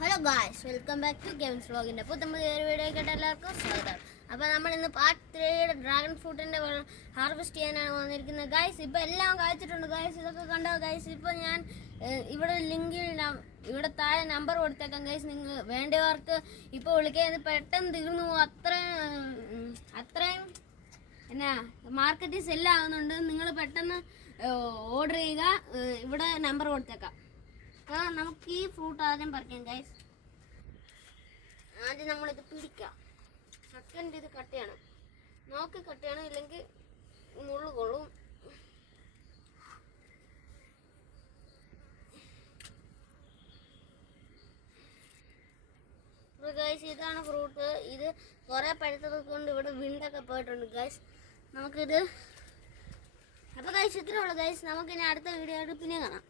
Hello guys, welcome back to games വ്ളോഗിൻ്റെ പുതിയ വീഡിയോയ്ക്കായിട്ട് എല്ലാവർക്കും സ്വാഗതം. അപ്പോൾ നമ്മൾ ഇന്ന് പാർട്ട് 3 ഡ്രാഗൺ ഫ്രൂട്ടിൻ്റെ ഹാർവെസ്റ്റ് ചെയ്യാനാണ് വന്നിരിക്കുന്നത് ഗായ്സ്. ഇപ്പോൾ എല്ലാം കായ്ച്ചിട്ടുണ്ട് ഗായ്സ്, ഇതൊക്കെ കണ്ടോ ഗായ്സ്. ഇപ്പോൾ ഞാൻ ഇവിടെ ലിങ്കിൽ ഇവിടെ താഴെ നമ്പർ കൊടുത്തേക്കാം ഗായ്സ്. നിങ്ങൾ വേണ്ടവർക്ക് ഇപ്പോൾ വിളിക്കാൻ പെട്ടെന്ന് തീർന്നു പോകും. അത്രയും എന്നാ മാർക്കറ്റിൽ സെല്ലാകുന്നുണ്ട്. നിങ്ങൾ പെട്ടെന്ന് ഓർഡർ ചെയ്യുക. ഇവിടെ നമ്പർ കൊടുത്തേക്കാം. നമുക്ക് ഈ ഫ്രൂട്ട് ആദ്യം പറിക്കാം ഗൈസ്. ആദ്യം നമ്മളിത് പിടിക്കാം. സെക്കൻഡ് ഇത് കട്ട് ചെയ്യണം, നോക്കി കട്ട് ചെയ്യണം, ഇല്ലെങ്കിൽ മുള്ളു കൊള്ളും. ഗൈസ്, ഇതാണ് ഫ്രൂട്ട്. ഇത് കുറേ പഴുത്തത് കൊണ്ട് ഇവിടെ വിണ്ടൊക്കെ പോയിട്ടുണ്ട് ഗൈസ്. നമുക്കിത് അപ്പോൾ ഗൈസ് ഇത്രേ ഉള്ളൂ ഗൈസ്. നമുക്കിനി അടുത്ത വീഡിയോ ആയിട്ട് പിന്നെ കാണാം.